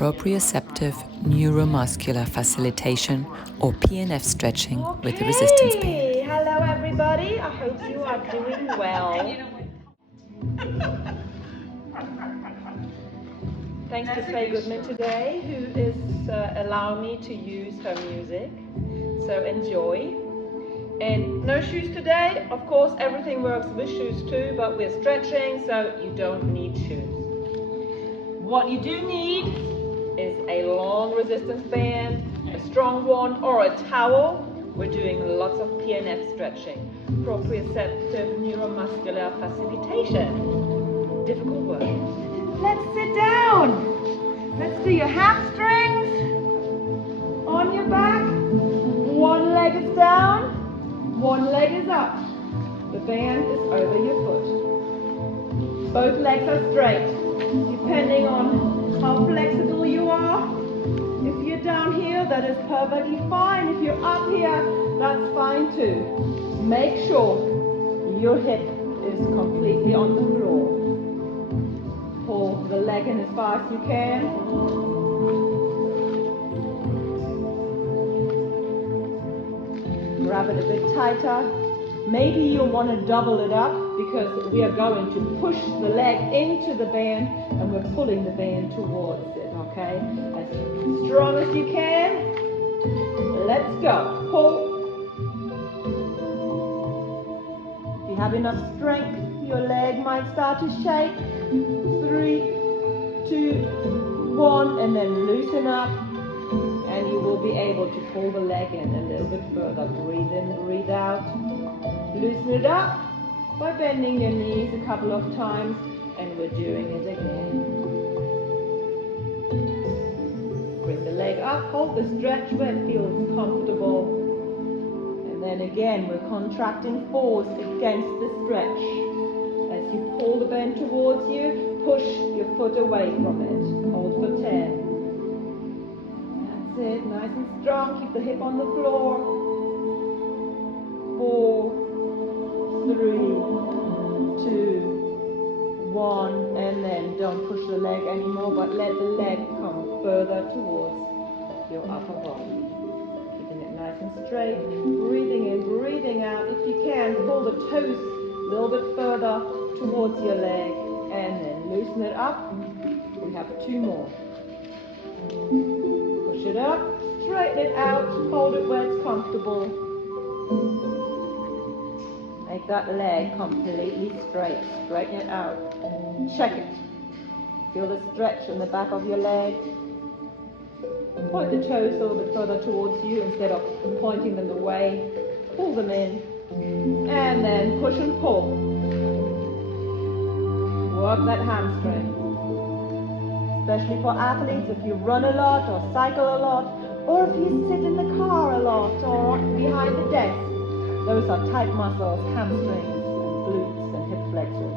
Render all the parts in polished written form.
proprioceptive neuromuscular facilitation or PNF stretching with the resistance band. Hello everybody, I hope you are doing well. Thanks to Fay Goodman today, who is allowing me to use her music, so enjoy. And no shoes today, of course everything works with shoes too, but we're stretching so you don't need shoes. What you do need is a long resistance band, a strong one, or a towel. We're doing lots of PNF stretching, proprioceptive neuromuscular facilitation. Difficult word. Let's sit down. Let's do your hamstrings on your back. One leg is down, one leg is up. The band is over your foot. Both legs are straight. Depending on how flexible you are. If you're down here, that is perfectly fine. If you're up here, that's fine too. Make sure your hip is completely on the floor. Pull the leg in as far as you can. Grab it a bit tighter. Maybe you'll want to double it up because we are going to push the leg into the band and we're pulling the band towards it, okay? As strong as you can. Let's go. Pull. If you have enough strength, your leg might start to shake. 3, 2, 1, and then loosen up. And you will be able to pull the leg in a little bit further. Breathe in, breathe out. Loosen it up by bending your knees a couple of times, and we're doing it again. Bring the leg up, hold the stretch where it feels comfortable. And then again, we're contracting force against the stretch. As you pull the bend towards you, push your foot away from it. Hold for 10. It, nice and strong, keep the hip on the floor. 4, 3, 2, 1, and then don't push the leg anymore, but let the leg come further towards your upper body. Keeping it nice and straight, breathing in, breathing out. If you can, pull the toes a little bit further towards your leg, and then loosen it up. We have 2 more. Push it up, straighten it out, hold it where it's comfortable. Make that leg completely straight, straighten it out. Check it. Feel the stretch in the back of your leg. Point the toes a little bit further towards you instead of pointing them away. Pull them in, and then push and pull. Work that hamstring. Especially for athletes, if you run a lot or cycle a lot, or if you sit in the car a lot or behind the desk. Those are tight muscles, hamstrings, and glutes and hip flexors.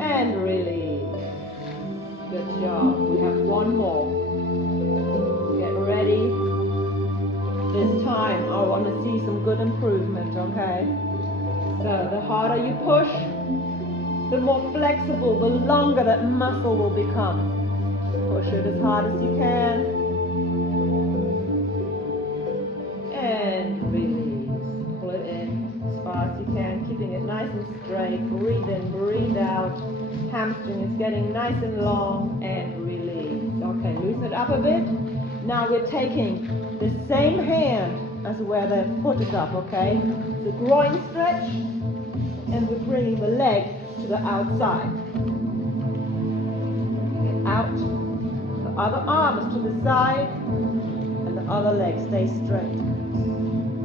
And release. Good job. We have 1 more. Get ready. This time I want to see some good improvement, okay? So the harder you push, the more flexible, the longer that muscle will become. Push it as hard as you can. And release. Pull it in as far as you can, keeping it nice and straight. Breathe in, breathe out. Hamstring is getting nice and long, and release. Okay, loosen it up a bit. Now we're taking the same hand as where the foot is up, okay? The groin stretch, and we're bringing the leg to the outside. Get out. Other arm is to the side, and the other leg stays straight.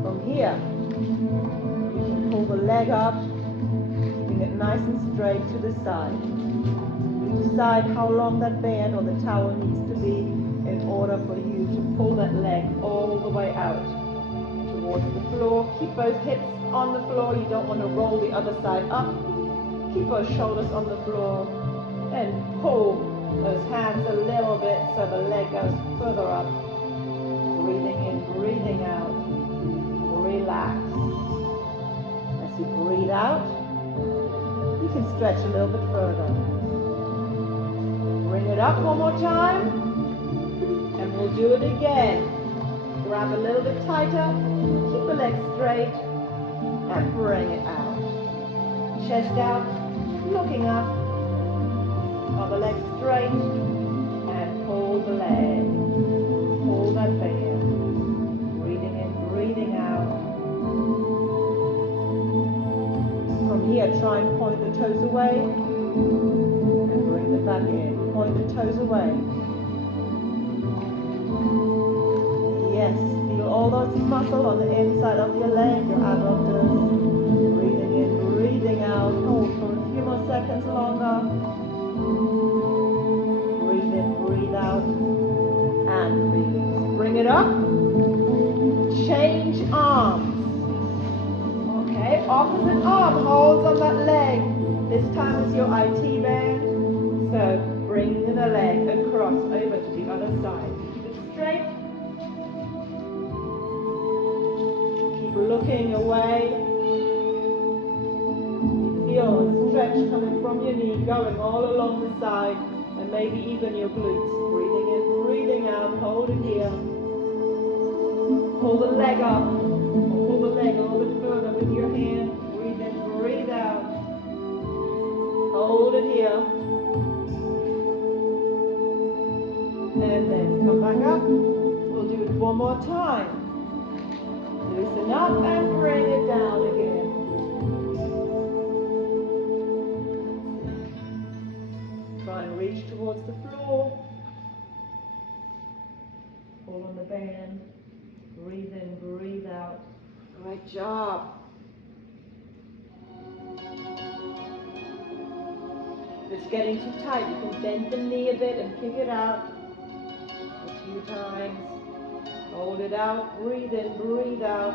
From here, you can pull the leg up, keeping it nice and straight to the side. You decide how long that band or the towel needs to be in order for you to pull that leg all the way out towards the floor. Keep those hips on the floor. You don't want to roll the other side up. Keep those shoulders on the floor, and pull those hands a little bit so the leg goes further up. Breathing in, breathing out. Relax. As you breathe out, you can stretch a little bit further. Bring it up one more time. Do it again. Grab a little bit tighter. Keep the leg straight. And bring it out. Chest out. Looking up. Other leg straight. And pull the leg. Pull that band. Breathing in, breathing out. From here, try and point the toes away. And bring them back in. Point the toes away. Yes, feel all those muscles on the inside of your leg, your abductors. Breathing in, breathing out. Hold for a few more seconds longer. Breathe in, breathe out. And release. Bring it up. Change arms. Okay, opposite arm holds on that leg. This time it's your IT band. So bring the leg across over to the other side. Keep it straight. Keep looking away. You feel a stretch coming from your knee, going all along the side, and maybe even your glutes. Breathing in, breathing out, hold it here. Pull the leg up, or pull the leg a little bit further with your hand. Breathe in, breathe out. Hold it here. And then come back up. We'll do it one more time. Loosen up and bring it down again. Try and reach towards the floor. Pull on the band. Breathe in, breathe out. Great job. If it's getting too tight, you can bend the knee a bit and kick it out. A few times. Hold it out, breathe in, breathe out,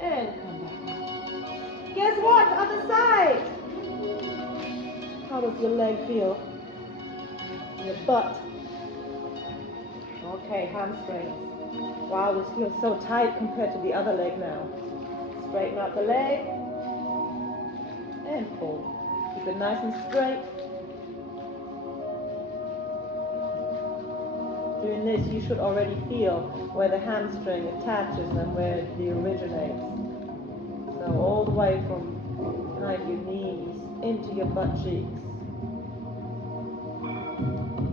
and come back up. Guess what? Other side. How does your leg feel? Your butt. Okay, hamstrings. Wow, this feels so tight compared to the other leg now. Straighten out the leg. And pull. Keep it nice and straight. Doing this, you should already feel where the hamstring attaches and where it originates. So all the way from behind your knees into your butt cheeks.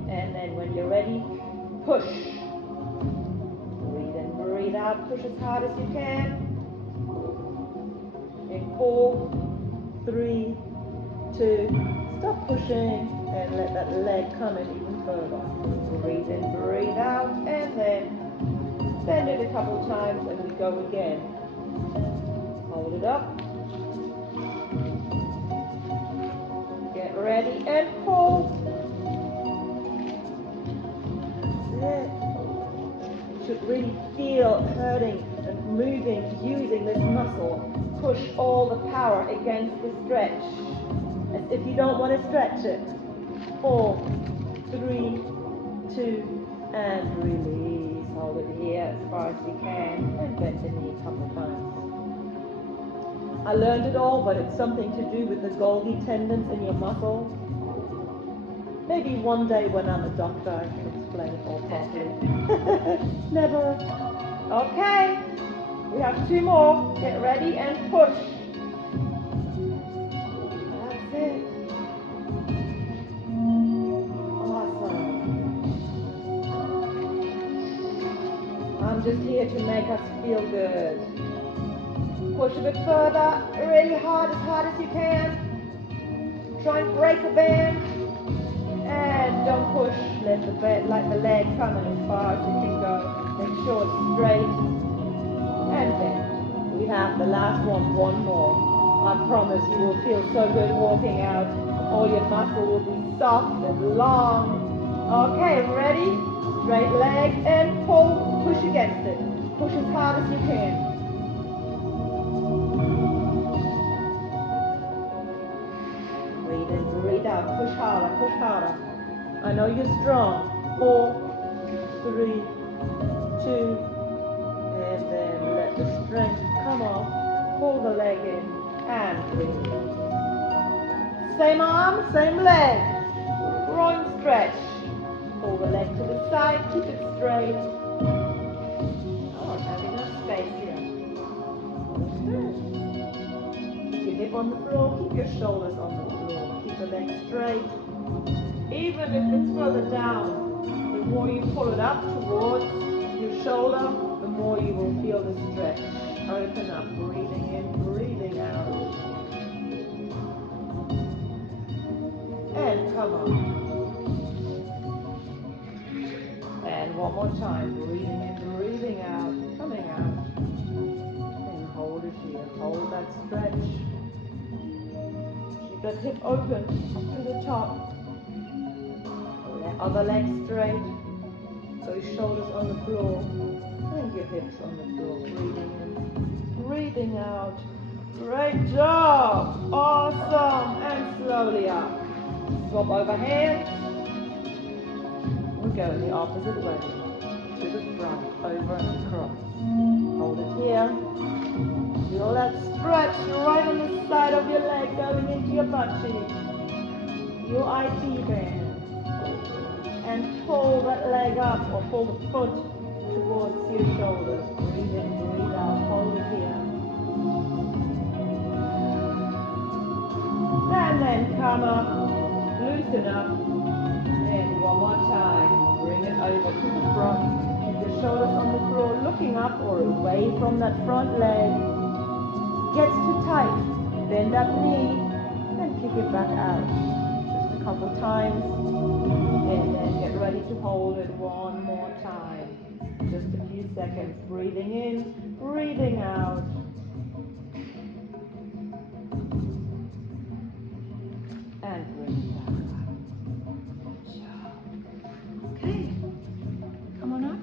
And then when you're ready, push. Breathe in, breathe out, push as hard as you can. In 4, 3, 2, stop pushing and let that leg come in even further. Breathe in, breathe out, and then bend it a couple times and we go again. Hold it up. Get ready and pull. That's it. You should really feel hurting and moving, using this muscle. Push all the power against the stretch. As if you don't want to stretch it. 4, 3, 2, and release. Hold it here as far as you can and bend the knee a couple of times. I learned it all, but it's something to do with the Golgi tendons in your muscle. Maybe one day when I'm a doctor I can explain it all properly. Never. Okay, we have 2 more. Get ready and push. That's it. I'm just here to make us feel good. Push a bit further, really hard as you can. Try and break the band. And don't push, let the leg come in as far as it can go. Make sure it's straight. And bend. We have the last one more. I promise you will feel so good walking out. All your muscle will be soft and long. Okay, ready? Straight leg and pull. Push against it. Push as hard as you can. Breathe in, breathe out. Push harder, push harder. I know you're strong. 4, 3, 2, and then let the strength come off. Pull the leg in and release. Same arm, same leg. Groin stretch. Pull the leg to the side, keep it straight. Oh, have enough space here. Good. Keep your hip on the floor, keep your shoulders on the floor. Keep the legs straight. Even if it's further down, the more you pull it up towards your shoulder, the more you will feel the stretch. Open up, breathing in, breathing out. And come on. And one more time, breathing in, breathing out, coming out. And hold it here, hold that stretch. Keep that hip open, up to the top. Other leg straight, those shoulders on the floor, and your hips on the floor. Breathing in, breathing out. Great job! Awesome! And slowly up. Swap over hands. We go the opposite way. To the front, over and across. Hold it here. Feel that stretch right on the side of your leg going into your butt cheek. Your IT band. And pull that leg up or pull the foot towards your shoulders. Breathe in, breathe out, hold it here. And then come up, loosen up. And one more time, bring it over to the front. Keep your shoulders on the floor, looking up or away from that front leg. Gets too tight, bend that knee, and kick it back out. Just a couple times. And then get ready to hold it one more time. Just a few seconds. Breathing in, breathing out. And bring it back up. Good job. Okay. Come on up.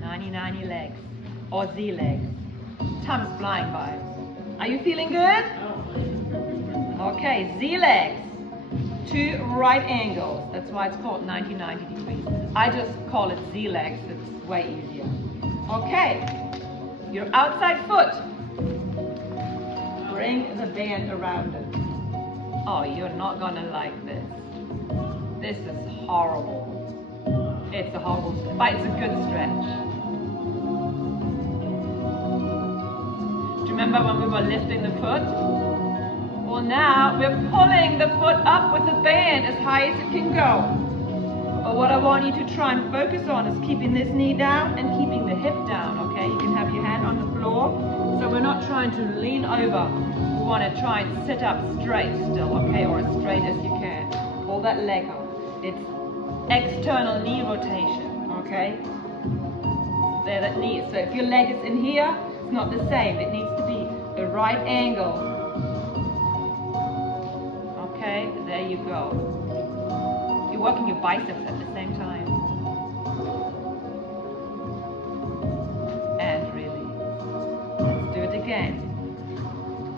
90-90 legs. Or Z legs. Time's flying by. Are you feeling good? Okay, Z legs, 2 right angles. That's why it's called 90-90 degrees. I just call it Z legs, it's way easier. Okay, your outside foot. Bring the band around it. Oh, you're not gonna like this. This is horrible. It's a horrible stretch, but it's a good stretch. Do you remember when we were lifting the foot? Well, now we're pulling the foot up with the band as high as it can go. But what I want you to try and focus on is keeping this knee down and keeping the hip down, okay? You can have your hand on the floor. So we're not trying to lean over. We want to try and sit up straight still, okay? Or as straight as you can. Pull that leg up. It's external knee rotation, okay? There, that knee. So if your leg is in here, it's not the same. It needs to be the right angle. Okay, there you go. You're working your biceps at the same time. And release. Let's do it again.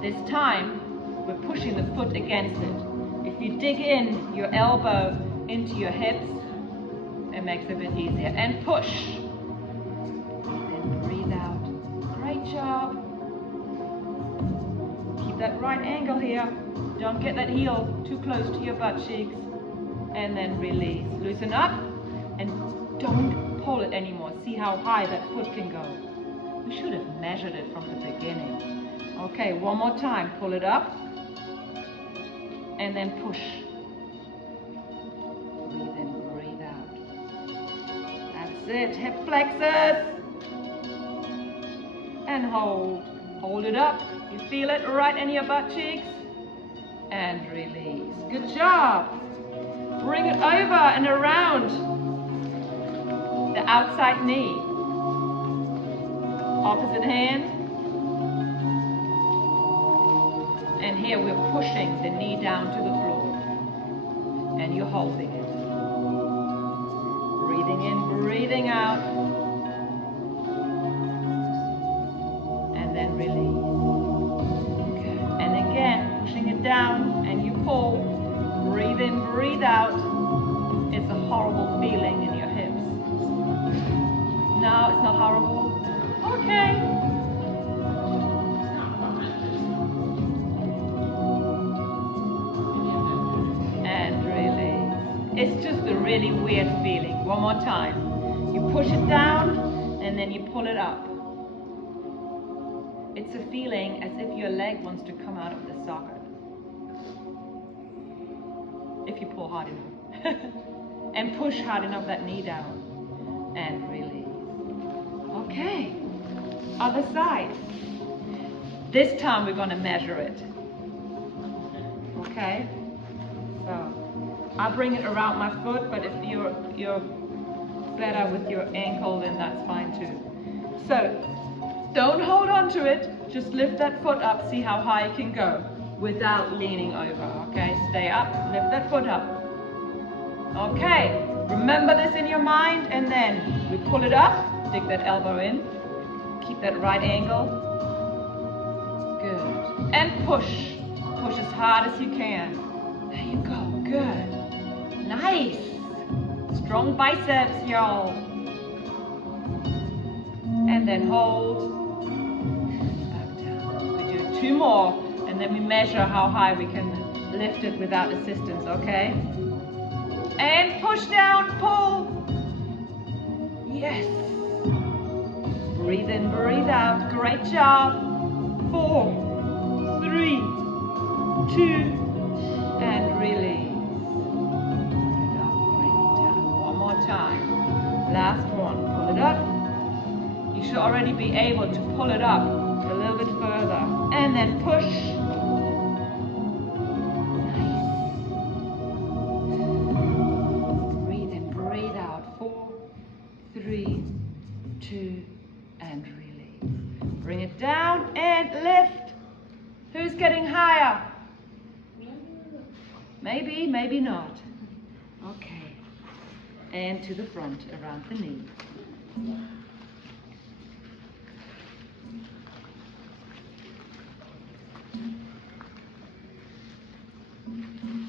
This time, we're pushing the foot against it. If you dig in your elbow into your hips, it makes it a bit easier. And push. And breathe out. Great job. Keep that right angle here. Don't get that heel too close to your butt cheeks. And then release. Loosen up and don't pull it anymore. See how high that foot can go. We should have measured it from the beginning. Okay, one more time. Pull it up and then push. Breathe in, breathe out. That's it. Hip flexors. And hold. Hold it up. You feel it right in your butt cheeks. And release. Good job. Bring it over and around the outside knee. Opposite hand. And here we're pushing the knee down to the floor. And you're holding it. Breathing in, breathing out. And then release. Okay. And again, pushing it down and you pull. Breathe in, breathe out. It's a horrible feeling in your hips. No, it's not horrible. Okay. It's just a really weird feeling. One more time. You push it down and then you pull it up. It's a feeling as if your leg wants to come out of the socket. If you pull hard enough. And push hard enough that knee down. And release. Okay. Other side. This time we're going to measure it. Okay? So, I'll bring it around my foot, but if you're better with your ankle, then that's fine too. So, don't hold on to it. Just lift that foot up, see how high you can go without leaning over. Okay? Stay up, lift that foot up. Okay. Remember this in your mind, and then we pull it up, dig that elbow in, keep that right angle. Good. And push. Push as hard as you can. There you go. Good. Nice. Strong biceps, y'all. And then hold. Back down. We do 2 more, and then we measure how high we can lift it without assistance, okay? And push down, pull. Yes. Breathe in, breathe out. Great job. 4, 3, 2, and release. Pull it up, bring it down. One more time. Last one. Pull it up. You should already be able to pull it up a little bit further. And then push. Nice. Breathe in, breathe out. 4, 3, 2, and release. Bring it down and lift. Who's getting higher? Maybe, maybe not. Okay. And to the front, around the knee.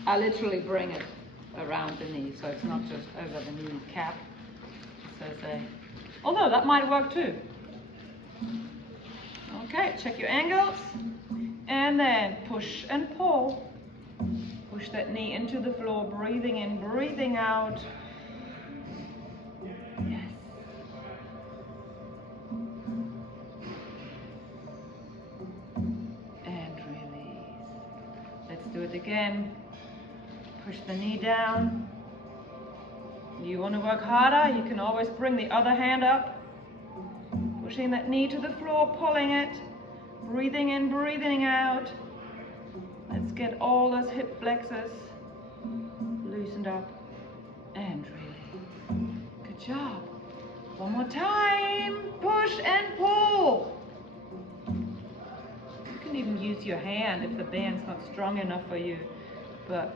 I literally bring it around the knee, so it's not just over the knee cap. So say, although that might work too. Okay, check your angles. And then push and pull. Push that knee into the floor, breathing in, breathing out. Yes. And release. Let's do it again. Push the knee down. You want to work harder? You can always bring the other hand up. Pushing that knee to the floor, pulling it. Breathing in, breathing out. Let's get all those hip flexors loosened up and release. Good job. One more time. Push and pull. You can even use your hand if the band's not strong enough for you. But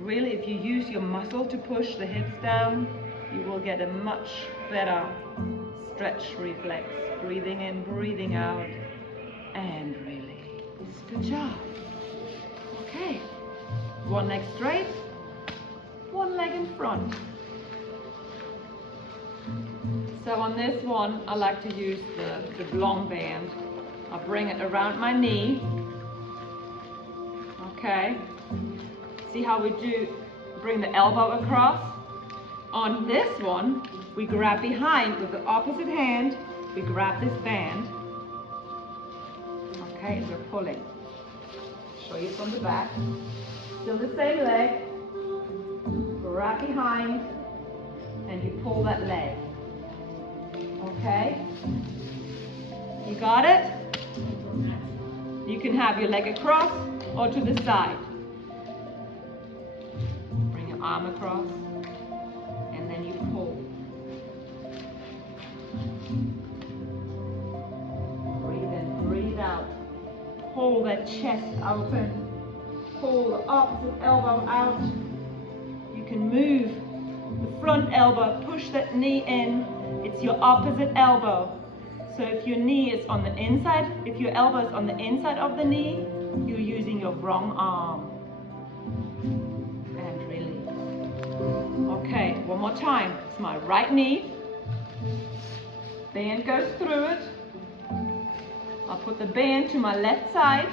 really, if you use your muscle to push the hips down, you will get a much better stretch reflex. Breathing in, breathing out. And release. Good job. Okay. One leg straight. One leg in front. So on this one, I like to use the long band. I'll bring it around my knee. Okay. See how we do? Bring the elbow across. On this one, we grab behind with the opposite hand. We grab this band. Okay, we're pulling. Show you from the back. Still the same leg. Grab behind, and you pull that leg. Okay? You got it? You can have your leg across or to the side. Bring your arm across, and then you pull. Breathe in, breathe out. Pull that chest open. Pull the opposite elbow out. You can move the front elbow, push that knee in. It's your opposite elbow. So if your knee is on the inside, if your elbow is on the inside of the knee, you're using your wrong arm. And release. Okay, one more time. It's my right knee. Band goes through it. I'll put the band to my left side,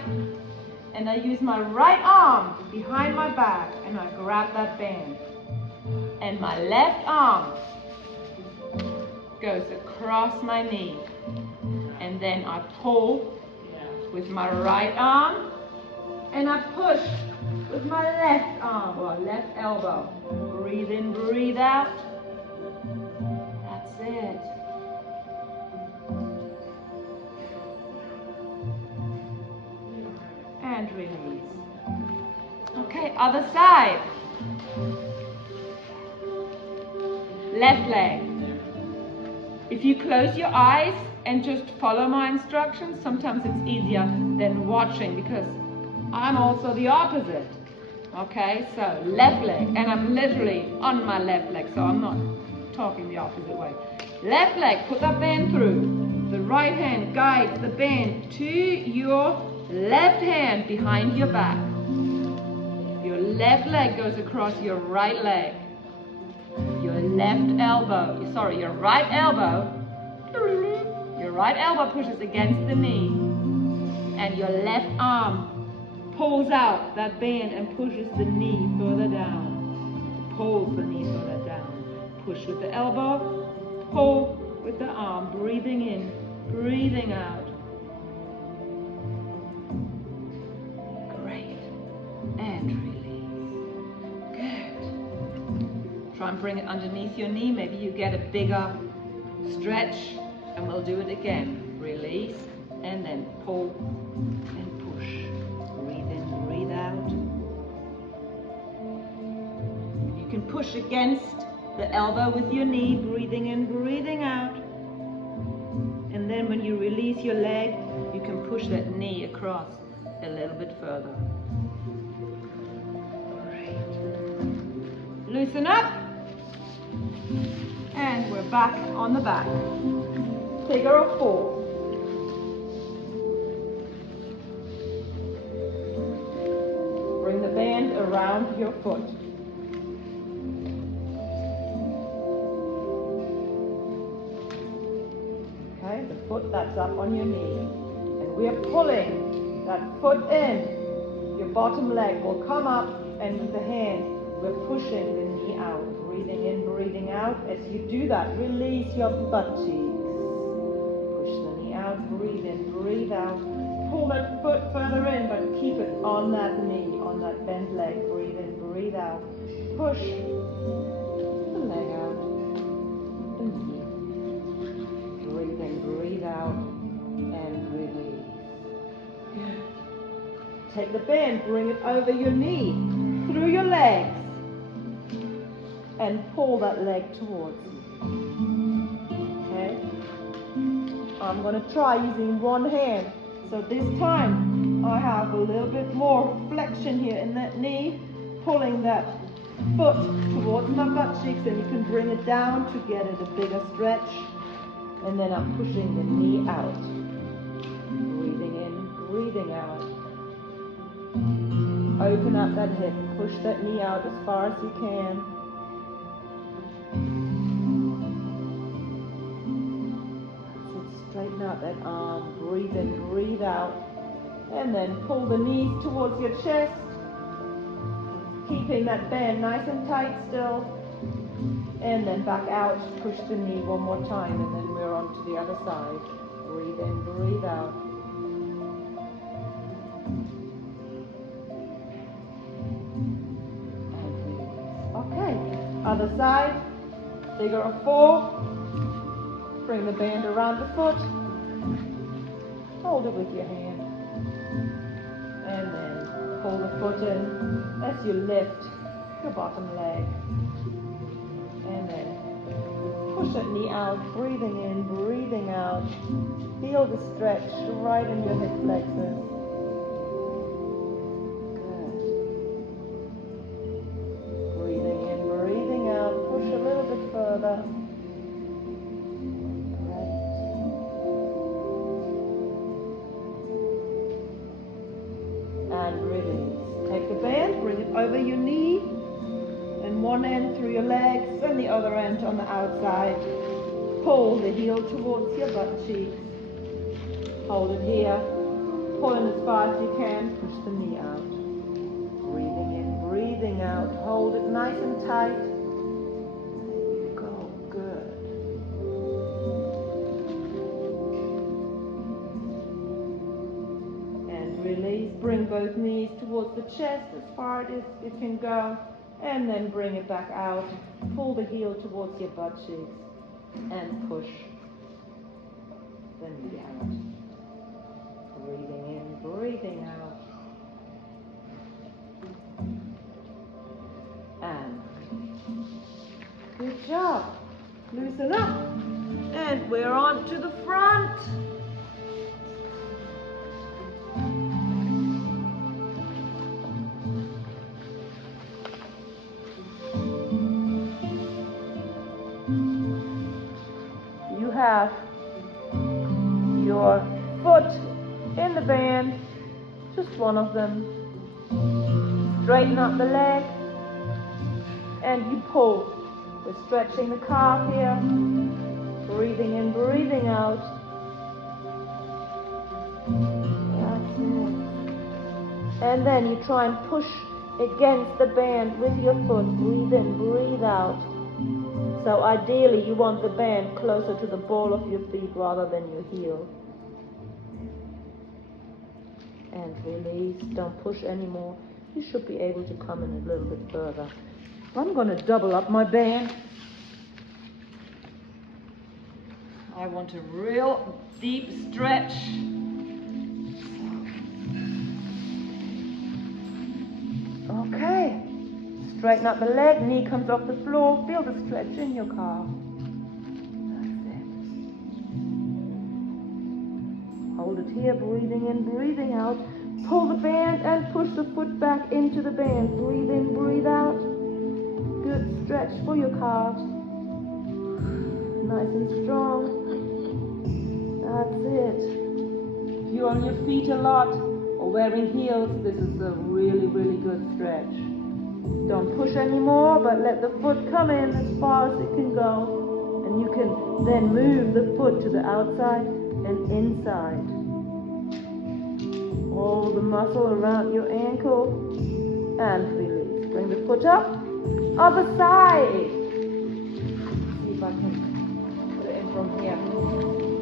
and I use my right arm behind my back, and I grab that band. And my left arm goes across my knee. And then I pull with my right arm. And I push with my left arm or left elbow. Breathe in, breathe out. That's it. And release. Okay, other side. Left leg. If you close your eyes and just follow my instructions, sometimes it's easier than watching because I'm also the opposite. Okay, so left leg, and I'm literally on my left leg, so I'm not talking the opposite way. Left leg, put that band through. The right hand guides the band to your left hand behind your back. Your left leg goes across your right leg. Your right elbow pushes against the knee. And your left arm pulls out that band and pushes the knee further down. Pulls the knee further down. Push with the elbow, pull with the arm, breathing in, breathing out. Great. And release. Good. Try and bring it underneath your knee. Maybe you get a bigger stretch, and we'll do it again. Release, and then pull and push. Breathe in, breathe out. You can push against the elbow with your knee, breathing in, breathing out. And then when you release your leg, you can push that knee across a little bit further. Great. Loosen up. And we're back on the back. Figure of 4. Bring the band around your foot. Okay, the foot that's up on your knee. And we are pulling that foot in. Your bottom leg will come up, and with the hand, we're pushing the knee out. Breathing in, breathing out. As you do that, release your butt cheeks. Push the knee out, breathe in, breathe out. Pull that foot further in, but keep it on that knee, on that bent leg. Breathe in, breathe out. Push the leg out, the knee. Breathe in, breathe out, and release. Good. Take the band, bring it over your knee, through your legs. And pull that leg towards you. Okay? I'm going to try using one hand. So this time I have a little bit more flexion here in that knee, pulling that foot towards my butt cheeks, and you can bring it down to get it a bigger stretch. And then I'm pushing the knee out. Breathing in, breathing out. Open up that hip, push that knee out as far as you can. Straighten out that arm, breathe in, breathe out, and then pull the knees towards your chest, keeping that band nice and tight still, and then back out, push the knee one more time, and then we're on to the other side. Breathe in, breathe out. And release. Okay, other side, figure of 4. Bring the band around the foot. Hold it with your hand. And then pull the foot in as you lift your bottom leg. And then push that knee out, breathing in, breathing out. Feel the stretch right in your hip flexors. Good. Breathing in, breathing out. Push a little bit further. And release. Take the band, bring it over your knee, and one end through your legs, and the other end on the outside. Pull the heel towards your butt cheeks. Hold it here. Pull in as far as you can. Push the knee out. Breathing in, breathing out. Hold it nice and tight. bring both knees towards the chest as far as it can go, and then bring it back out. Pull the heel towards your butt cheeks and push the knee out. Breathing in, breathing out. And good job. Loosen up. And we're on to the front. You have your foot in the band, just one of them. Straighten up the leg and you pull. We're stretching the calf here. Breathing in, breathing out. That's it. And then you try and push against the band with your foot. Breathe in, breathe out. So ideally you want the band closer to the ball of your feet rather than your heel. And release, don't push anymore. You should be able to come in a little bit further. I'm going to double up my band. I want a real deep stretch. Okay. Straighten up the leg, knee comes off the floor. Feel the stretch in your calf. That's it. Hold it here, breathing in, breathing out. Pull the band and push the foot back into the band. Breathe in, breathe out. Good stretch for your calves. Nice and strong. That's it. If you're on your feet a lot or wearing heels, this is a really, really good stretch. Don't push anymore, but let the foot come in as far as it can go. And you can then move the foot to the outside and inside. All the muscle around your ankle and release. Bring the foot up. Other side. Let's see if I can put it in from here.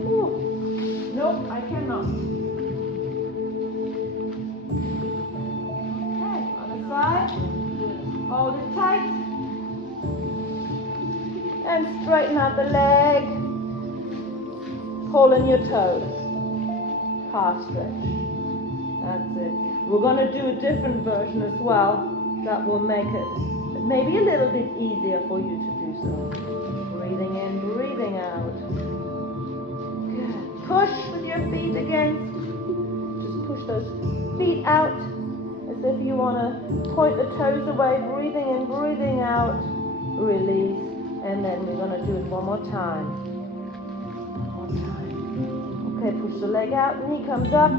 Ooh. Nope, I cannot. Okay, other side. Hold it tight. And straighten out the leg. Pull in your toes. Calf stretch. That's it. We're going to do a different version as well that will make it maybe a little bit easier for you to do so. Breathing in, breathing out. Good. Push with your feet again. Just push those feet out as if you want to point the toes away. Breathing in, breathing out. Release. And then we're going to do it one more time. One more time. Okay, push the leg out. Knee comes up.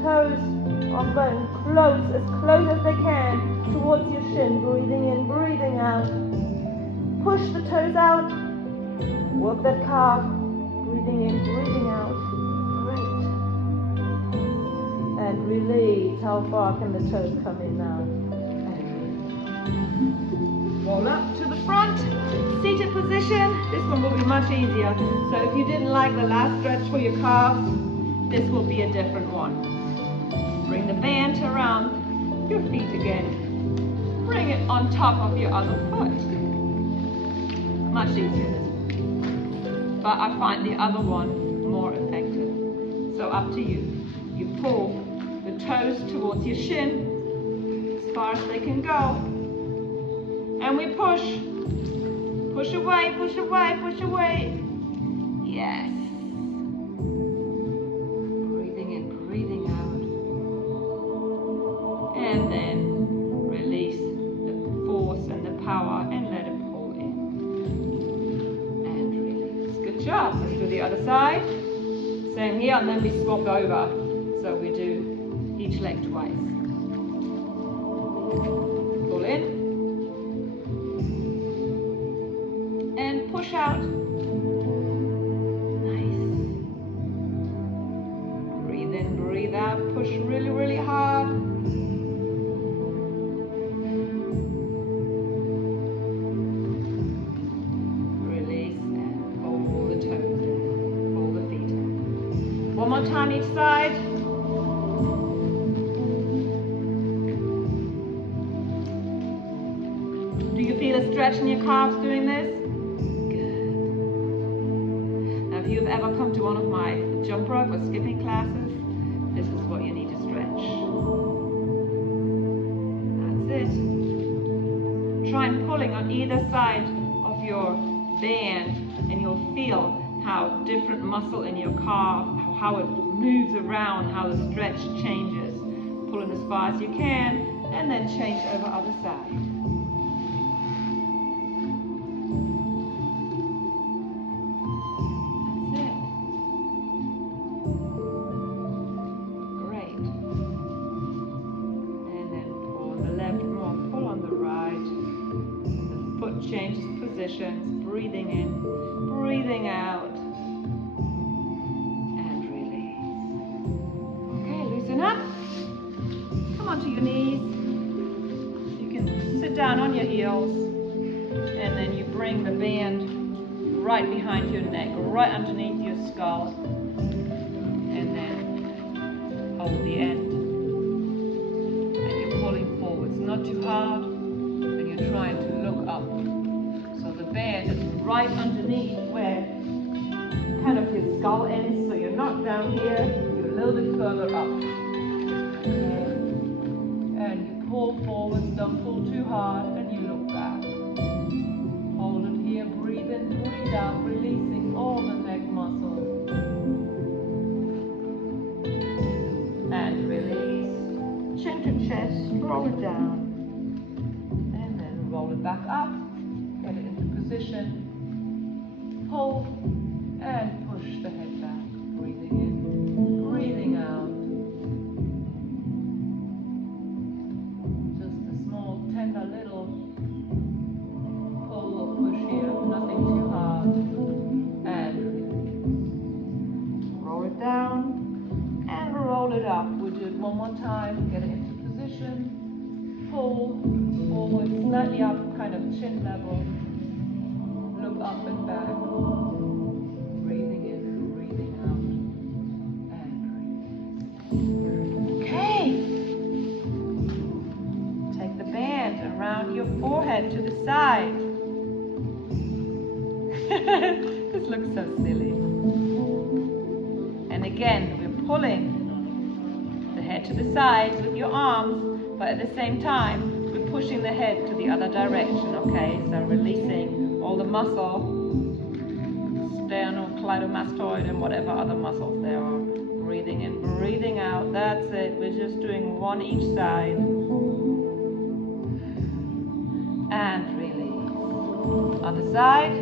Toes are going close as they can towards your shin. Breathing in, breathing out. Push the toes out. Work that calf. Breathing in, breathing out. Great. And release. How far can the toes come in now? And roll up to the front. Seated position. This one will be much easier. So if you didn't like the last stretch for your calves, this will be a different one. Bring the band around your feet again. Bring it on top of your other foot. Much easier. But I find the other one more effective. So up to you. You pull the toes towards your shin as far as they can go. And we push. Push away, push away, push away. Yes. Breathing in, breathing out. And then release the force and the power and let it pull in. And release. Good job. Let's do the other side. Same here, and then we swap over. So we do each leg twice. Pull in. And push out. Nice. Breathe in, breathe out. Push really, really hard. One more time each side. Do you feel a stretch in your calves doing this? Good. Now if you've ever come to one of my jump rope or skipping classes, this is what you need to stretch. That's it. Try and pulling on either side of your band and you'll feel how different muscle in your calf, how it moves around, how the stretch changes. Pull in as far as you can and then change over other side. That's it. Great. And then pull on the left more, pull on the right. And the foot changes positions, breathing in, breathing out. Up. Come onto your knees. You can sit down on your heels and then you bring the band right behind your neck, right underneath your skull, and then hold the end. And you're pulling forwards, not too hard, and you're trying to look up. So the band is right underneath where kind of your skull ends, so you're not down here, you're a little bit further up. And you pull forwards, don't pull too hard, and you look back. Hold it here, breathe in, breathe out, releasing all the neck muscles. And release. Chin to chest, roll it down. And then roll it back up, get it into position. Pull and push the head back. Breathing in, breathing out. A little pull or push here, nothing too hard, and roll it down and roll it up. We'll do it one more time, get it into position, pull forward, slightly up, kind of chin level, look up and back, breathing in, breathing out, and breathe. Okay. Around your forehead to the side. This looks so silly. And again, we're pulling the head to the side with your arms, but at the same time, we're pushing the head to the other direction, okay? So releasing all the muscle, sternocleidomastoid and whatever other muscles there are. Breathing in, breathing out, that's it. We're just doing one each side. And release. Other side.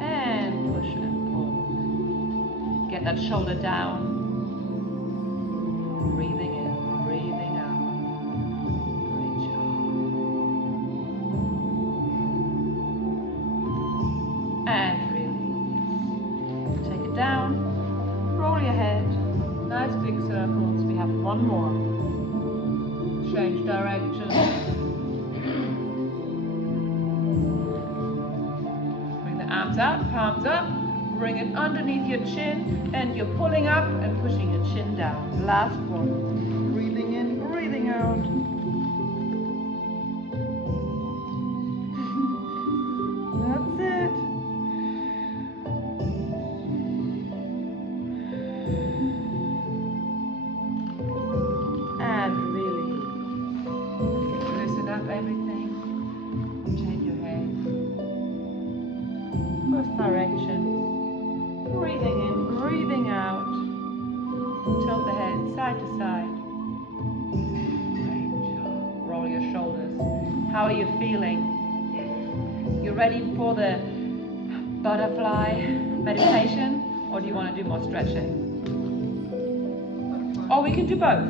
And push and pull. Get that shoulder down. Breathing in, breathing out. Great job. And release. Take it down. Roll your head, nice big circles. We have one more. Change direction. Bring the arms out, palms up. Bring it underneath your chin, and you're pulling up and pushing your chin down. Last one. Breathing in, breathing out. That's it. Direction. Breathing in, breathing out. Tilt the head side to side. Great job. Roll your shoulders. How are you feeling? You ready for the butterfly meditation, or do you want to do more stretching? Or we can do both.